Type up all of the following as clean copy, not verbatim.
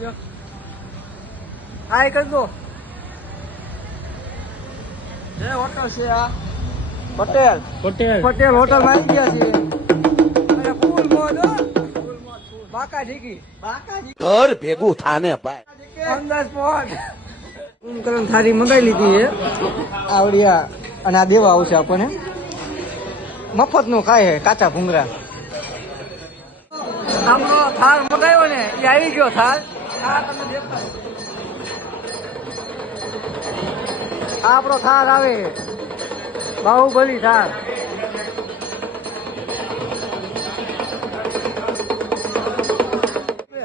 જો હાય કરી દો. જે હોટલ છે આ પટેલ પટેલ હોટલ માં આવી ગયા છે. અને ફૂલ મોજ હો. બાકા ઢીકી ઘર ભેગું થાને ભાઈ. અંદર સ્પોટ કલમ થાળી મંગાવી લીધી છે આવડિયા. અને આ દેવા આવશે આપણને મફત નું ખાય છે કાચા ભૂંગરા. આપણો થાળ મંગાવ્યો ને એ આવી ગયો થાળ. આ તમે દેખાય આપણો થાળ આવે બાહુબલી થાળ.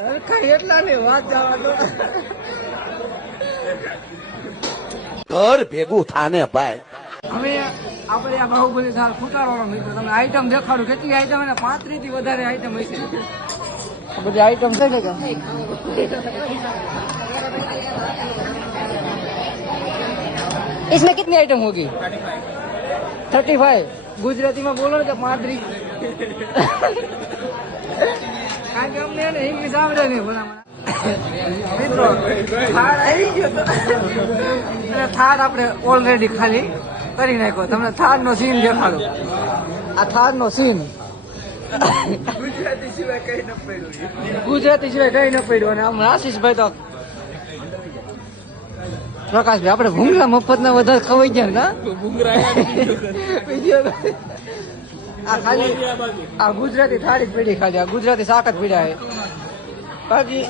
હરખાઈ એટલા ને વાત જવા દો. ઘર ભેગું થાને ભાઈ. હવે આપણે આ બાહુબલી થાળ ફૂટાડવાનો મિત્રો તમે આઈટમ દેખાડો. કેટલી આઈટમ ને 35 થી વધારે આઈટમ હશે. બધી આઈટમ છે ને इसमें कितनी आइटम होगी 35 गुजराती में बोलो तो 35 કારણ કે અમને ઇંગ્લિશ આવડે નહીં બોલા મિત્રો. થાળ આવી ગયો અને થાળ આપણે ઓલરેડી ખાલી કરી નાખ્યો. તમને થાળ નો સીન દેખાડો. આ થાળ નો સીન ગુજરાતી સિવાય કઈ ન પડ્યું. અને આમ આશીષભાઈ તો પ્રકાશભાઈ આપણે ભૂંગળા મફત ના વધારે ખવાઈ ગયા ને આ ખાલી આ ગુજરાતી થાળી જ પડી. ખાલી આ ગુજરાતી શાક જ પડ્યા છે બાકી